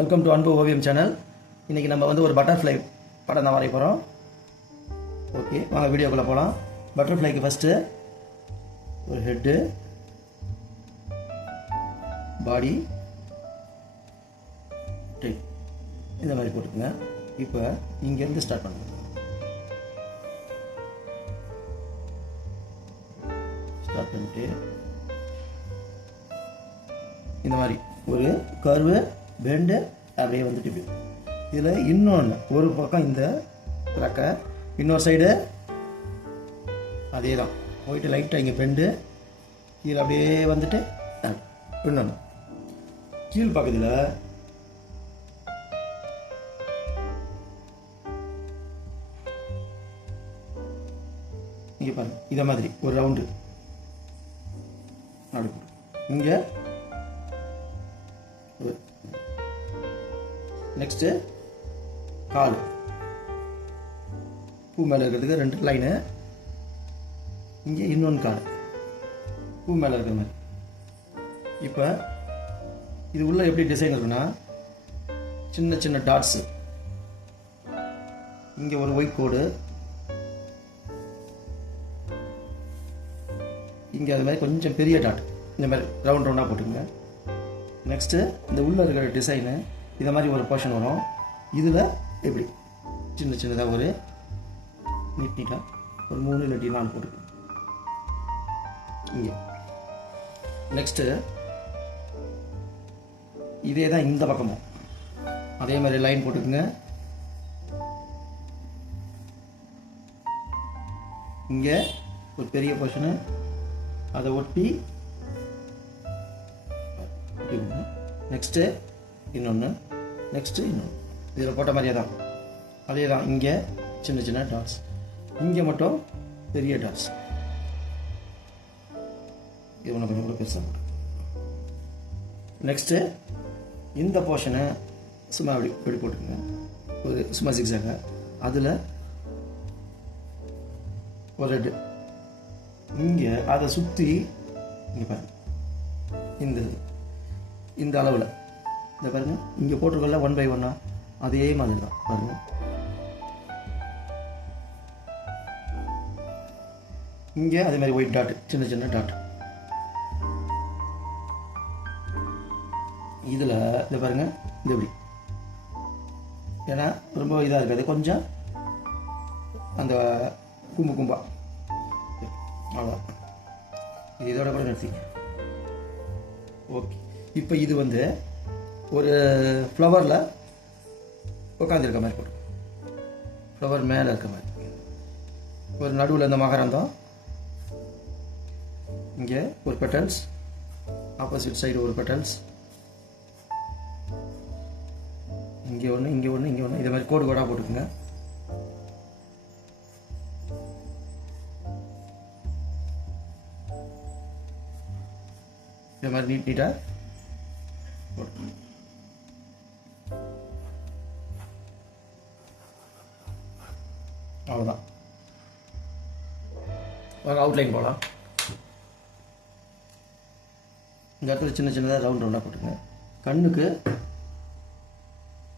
Welcome to அன்பு ஓவியம் channel. இன்றைக்கி நம்ம வந்து ஒரு பட்டர்ஃப்ளை படம் தான் வரைய போகிறோம். ஓகே, வாங்க வீடியோக்குள்ளே போகலாம். பட்டர்ஃப்ளைக்கு ஃபஸ்ட்டு ஒரு ஹெட்டு, பாடி, டெயில் இந்த மாதிரி போட்டுக்குங்க. இப்போ இங்கேருந்து ஸ்டார்ட் பண்ணுங்க. ஸ்டார்ட் பண்ணிட்டு இந்த மாதிரி ஒரு கர்வு பெண்டு அப்படியே வந்துட்டு இப்படி. இதில் இன்னொன்று ஒரு பக்கம் இந்த ரெக்கை, இன்னொரு சைடு அதே தான் போயிட்டு லைட்டாக இங்கே பெண்டு கீழே அப்படியே வந்துட்டு இன்னொன்று கீழ் பக்கத்தில் இங்கே பாருங்க, இதை மாதிரி ஒரு ரவுண்டு நடுக்கு இங்கே. நெக்ஸ்ட்டு கால் பூ மேலே இருக்கிறதுக்கு 2 லைனு, இங்கே இன்னொன்று கால் பூ மேலே இருக்கிற மாதிரி. இப்போ இது உள்ள எப்படி டிசைன் இருக்குன்னா, சின்ன சின்ன டாட்ஸு, இங்கே ஒரு ஒயிட் கோடு, இங்கே அது மாதிரி கொஞ்சம் பெரிய டாட் இந்த மாதிரி ரவுண்ட் ரவுண்டாக போட்டுக்கோங்க. நெக்ஸ்ட்டு இந்த உள்ளே இருக்கிற டிசைனு இதை மாதிரி ஒரு போர்ஷன் வரும். இதில் எப்படி சின்ன சின்னதாக ஒரு நீட்டாக ஒரு 3 இல்லாட்டி 4 போட்டுக்கோங்க இங்கே. நெக்ஸ்ட்டு இதே தான் இந்த பக்கமும் அதே மாதிரி லைன் போட்டுக்குங்க. இங்கே ஒரு பெரிய போர்ஷனு அதை ஒட்டி நெக்ஸ்ட்டு இன்னொன்று, நெக்ஸ்ட்டு இன்னொன்று இதில் போட்ட மாதிரியே தான் அதே தான். இங்கே சின்ன சின்ன டாட்ஸ், இங்கே மட்டும் பெரிய டாட்ஸ். இவனை கொஞ்சம் கூட பெருசாக போட்டு. நெக்ஸ்ட்டு இந்த போர்ஷனை சும்மா அப்படி இப்படி போட்டுக்கோங்க, ஒரு சும்மா சிக்ஸாக. அதில் ஒரு ரெட்டு இங்கே அதை சுற்றி இங்கே பாருங்கள், இந்த அளவில் இந்த பாருங்கள் இங்கே போட்டிருக்கல 1 by 1 அதே மாதிரி தான் பாருங்கள். இங்கே அதே மாதிரி ஒயிட் டாட், சின்ன சின்ன டாட். இதில் இதை பாருங்கள், இது எப்படி, ஏன்னா ரொம்ப இதாக இருக்காது, கொஞ்சம் அந்த கும்பா அவ்வளோதான். இது இதோட கூட நிறுத்தி. ஓகே, இப்போ இது வந்து ஒரு ஃப்ளவரில் உட்காந்துருக்க மாதிரி போட்டு, ஃப்ளவர் மேலே இருக்க மாதிரி ஒரு நடுவில் இந்த மகரந்தம், இங்கே ஒரு பெட்டல்ஸ், ஆப்போசிட் சைடு ஒரு பெட்டல்ஸ், இங்கே ஒன்று, இங்கே ஒன்று, இங்கே ஒன்று, இதே மாதிரி கோடு கோடாக போட்டுக்குங்க. இந்த மாதிரி நீட்டாக போட்டு அவ்வளோதான். வாங்க அவுட்லைன் போகலாம். இந்த இடத்துல சின்ன சின்னதாக ரவுண்ட் ரவுண்டாக போட்டுங்க. கண்ணுக்கு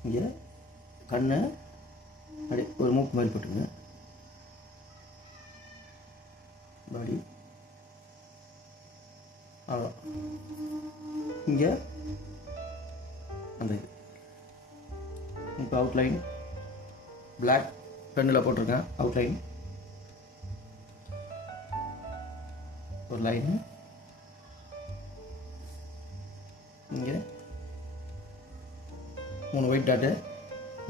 இங்கே கண்ணை அப்படி ஒரு மூக்கு மாதிரி போட்டுங்க. பாடி அவ்வளோ. இங்கே அந்த இது இப்போ அவுட்லைன் பிளாக் பெண்ணில் போட்டிருக்கேன். அவுட்லைன் ஒரு லைனு, இங்கே 3 ஒயிட் டாட்டு,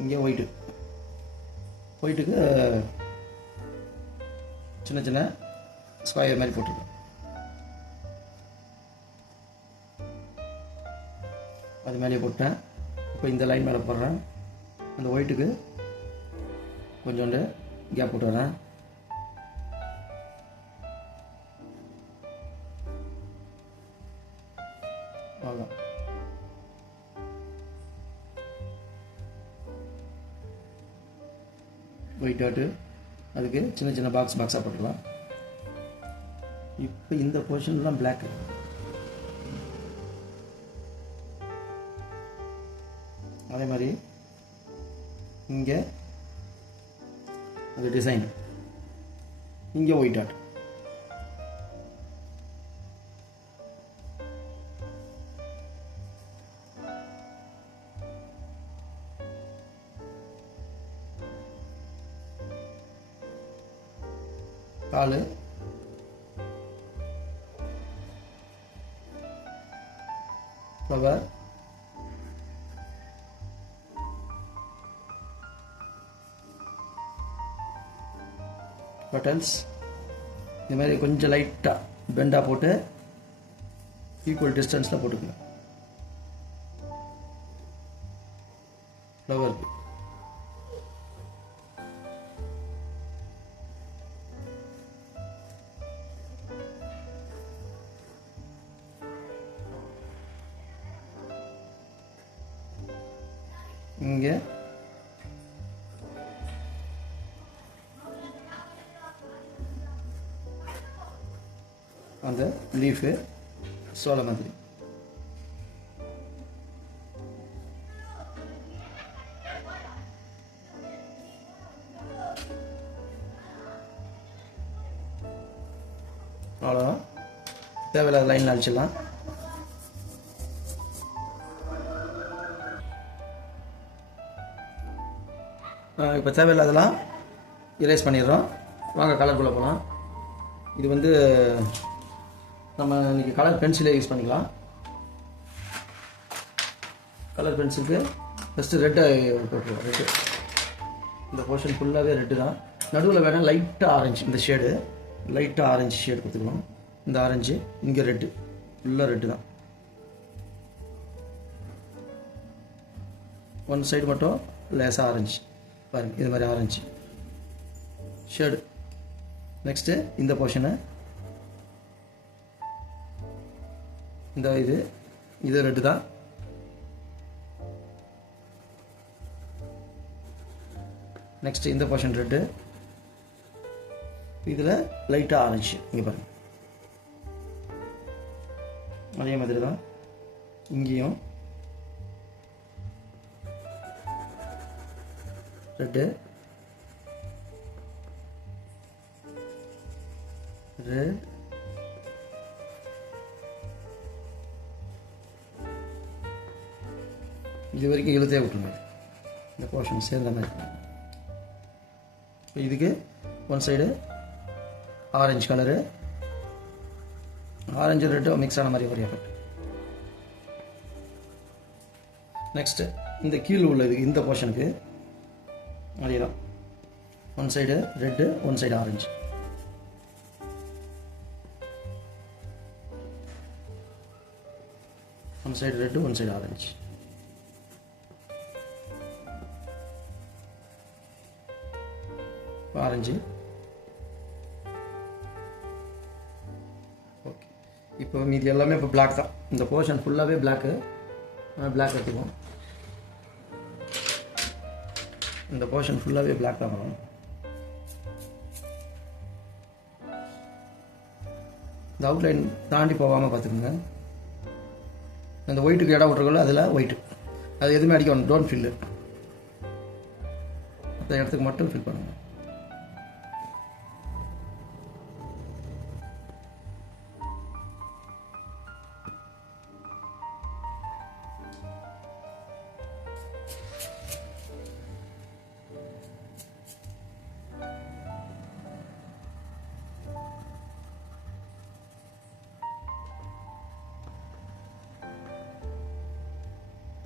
இங்கே ஒயிட்டுக்கு சின்ன சின்ன ஸ்கொயர் மாதிரி போட்டிருக்கேன். அது மேலே போட்டேன். இப்போ இந்த லைன் மேலே போடுறேன். அந்த ஒயிட்டுக்கு கொஞ்சோண்டு கேப் போட்டு வரேன். அவ்வளோதான். ஒயிட் டாட்டு அதுக்கு சின்ன சின்ன பாக்ஸாக போட்டுக்கலாம். இப்போ இந்த போர்ஷன்லாம் பிளாக், அதே மாதிரி இங்கே அது டிசைன், இங்கே ஒயிட் டாட். காலு, ஃப்ளவர், பட்டன்ஸ். இந்த மாதிரி கொஞ்சம் லைட்டாக பெண்டாக போட்டு ஈக்குவல் டிஸ்டன்ஸில் போட்டுக்கணும் ஃப்ளவருக்கு. இங்கே அந்த லீஃபு சோள மாதிரி. அவ்வளோதான். தேவையில்லாத லைனில் அடிச்சிடலாம். இப்போ தேவையில்லாதெல்லாம் இரேஸ் பண்ணிடுறோம். வாங்க கலர்குள்ளே போகலாம். இது வந்து நம்ம இன்றைக்கி கலர் பென்சிலே யூஸ் பண்ணிக்கலாம். கலர் பென்சிலுக்கு ஃபஸ்ட்டு ரெட்டை போட்டுருவோம். ரெட்டு இந்த போர்ஷன் ஃபுல்லாகவே ரெட்டு தான். நடுவில் வேணால் லைட்டாக ஆரஞ்சு, இந்த ஷேடு லைட்டாக ஆரஞ்சு ஷேடு கொடுத்துக்கலாம். இந்த ஆரஞ்சு இங்கே ரெட்டு, ஃபுல்லாக ரெட்டு தான். ஒன் சைடு மட்டும் லேசாக ஆரஞ்சு பாருங்கள், இது மாதிரி ஆரஞ்சு ஷேடு. நெக்ஸ்ட்டு இந்த போர்ஷனை, இந்த இது ரெட்டு தான். நெக்ஸ்ட்டு இந்த போர்ஷன் ரெட்டு, இதில் லைட்டாக ஆரஞ்சு இங்கே பாருங்கள். அதே மாதிரி தான் இங்கேயும் ரெட்டு, ரெட், இது வரைக்கும் இழுத்தே விட்டுருங்க, இந்த போர்ஷன் சேர்ந்த மாதிரி. இதுக்கு one side orange colour, orange red mix ஆன மாதிரி ஒரு எஃபெக்ட். நெக்ஸ்ட்டு இந்த கீழ் உள்ளது இந்த போர்ஷனுக்கு அதே தான். One side red, one side orange. One side red, one side orange. Orange. Okay, இப்போ மீதி எல்லாமே இப்போ பிளாக் தான். இந்த போர்ஷன் ஃபுல்லாகவே பிளாக்கு. பிளாக் எடுத்துக்குவோம். இந்த போர்ஷன் ஃபுல்லாகவே பிளாக் தான் வரும். இந்த அவுட்லைன் தாண்டி போகாமல் பார்த்துக்கோங்க. அந்த ஒயிட்டுக்கு இடம் விட்ருக்கல, அதில் ஒயிட்டு அது எதுவுமே அடிக்கணும். டோன்ட் ஃபில்லு, அந்த இடத்துக்கு மட்டும் ஃபில் பண்ணுங்கள்.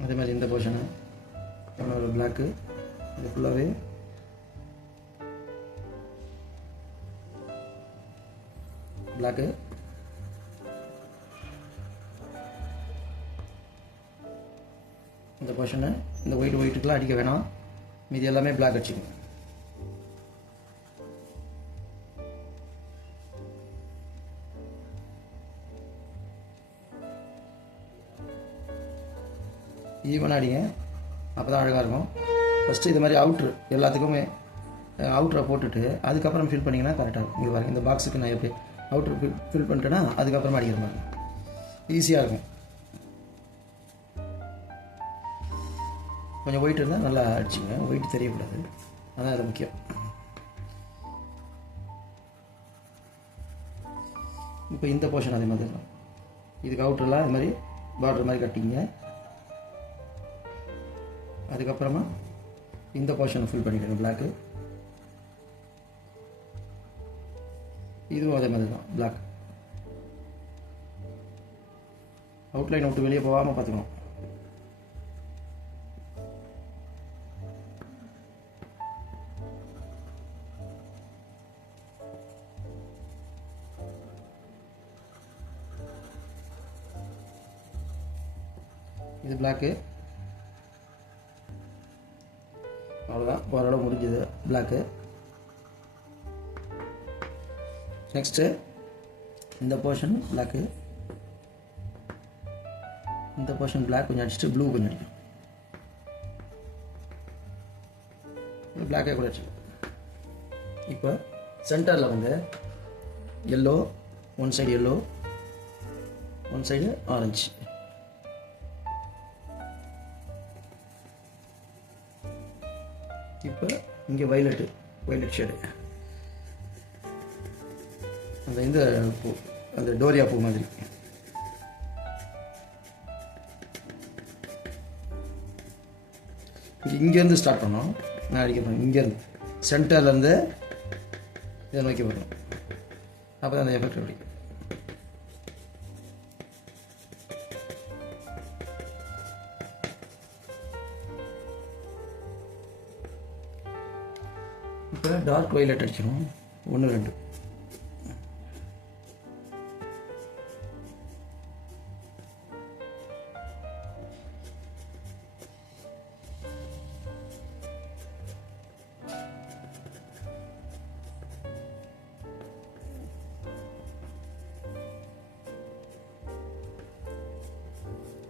அதே மாதிரி இந்த போர்ஷனை ஒரு பிளாக்கு, இது ஃபுல்லாகவே பிளாக்கு. இந்த போர்ஷனை இந்த ஒயிட்டுக்கெலாம் அடிக்க வேணாம், மீதி எல்லாமே பிளாக் அடிச்சுக்கணும். ஈவனாக அடிங்க, அப்போ தான் அழகாக இருக்கும். ஃபஸ்ட்டு இது மாதிரி அவுட்ரு எல்லாத்துக்குமே அவுட்ரை போட்டுட்டு அதுக்கப்புறம் ஃபில் பண்ணிங்கன்னா கரெக்டாக இருக்கும். இது பாருங்கள், இந்த பாக்ஸுக்கு நான் எப்படி அவுட்ரு ஃபில் பண்ணிட்டேன்னா அதுக்கப்புறமா அடிக்கிற மாதிரி ஈஸியாக இருக்கும். கொஞ்சம் ஒயிட் இருந்தால் நல்லா அடிச்சுங்க, ஒயிட் தெரியக்கூடாது, அதான் அது முக்கியம். இப்போ இந்த போர்ஷன் அதே மாதிரி தான், இதுக்கு அவுட்டரெலாம் இது மாதிரி பார்டர் மாதிரி கட்டிங்க. அதுக்கப்புறமா இந்த போர்ஷனை ஃபில் பண்ணிவிடுங்க பிளாக்கு. இதுவும் அதே மாதிரி தான் பிளாக். அவுட்லைன் விட்டு வெளியே போகாமல் பார்த்துக்கணும். இது பிளாக்கு, அவ்வளோதான், ஓரளவு முடிஞ்சது பிளாக்கு. நெக்ஸ்ட்டு இந்த போர்ஷன் பிளாக்கு, இந்த போர்ஷன் பிளாக் கொஞ்சம் அடிச்சுட்டு ப்ளூ கொஞ்சம் அடிக்கும், பிளாக்கே கூட அடிச்சிடும். இப்போ சென்டரில் வந்து yellow, one side yellow, one side orange. இப்போ இங்கே வைலட் ஷேடு, அந்த இந்த பூ, அந்த டோரியா பூ மாதிரி. இங்கேருந்து ஸ்டார்ட் பண்ணோம், நான் அடிக்க போகிறேன். இங்கேருந்து சென்டர்லேருந்து இதை நோக்கி வரணும், அப்போ தான் அந்த எஃபெக்ட் அப்படி. இப்போ டார்க் வைலட் அடிச்சிடும், 1 2.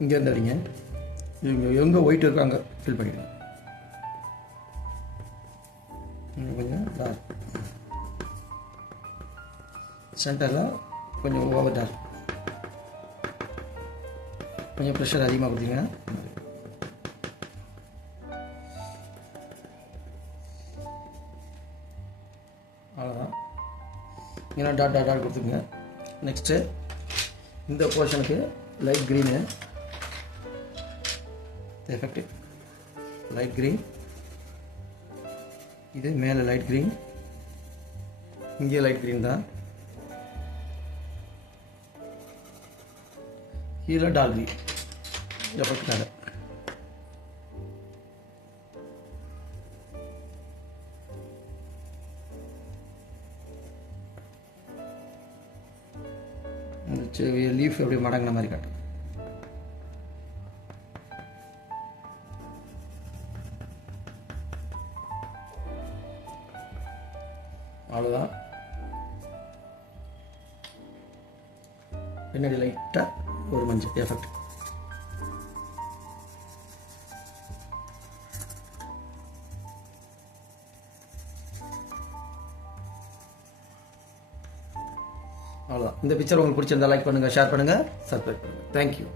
இங்கேருந்து அடிங்க, இங்கே எங்கே ஒயிட் இருக்கோ அங்கே ஃபில் பண்ணிடுங்க. கொஞ்சம் டார்க், சென்டரில் கொஞ்சம் ஓவர் டார்க், கொஞ்சம் ப்ரெஷர் அதிகமாக கொடுத்தீங்கன்னா அவ்வளோதான். ஏன்னா டாட் கொடுத்துருங்க. நெக்ஸ்ட்டு இந்த போர்ஷனுக்கு light green effect, light green, இது மேலே லைட் க்ரீன், இங்கே லைட் க்ரீன் தான், கீழே டார்க் க்ரீன் எஃபெக்ட்னால. லீஃப் எப்படி மடங்கின மாதிரி காட்டும். அவ்வளோதான். பின்னாடி லைட்டாக ஒரு மஞ்சள் எஃபெக்ட். அவ்வளோதான். இந்த பிக்சர் உங்களுக்கு பிடிச்சிருந்தா லைக் பண்ணுங்கள், ஷேர் பண்ணுங்கள், சப்ஸ்கிரைப் பண்ணுங்கள். தேங்க்யூ.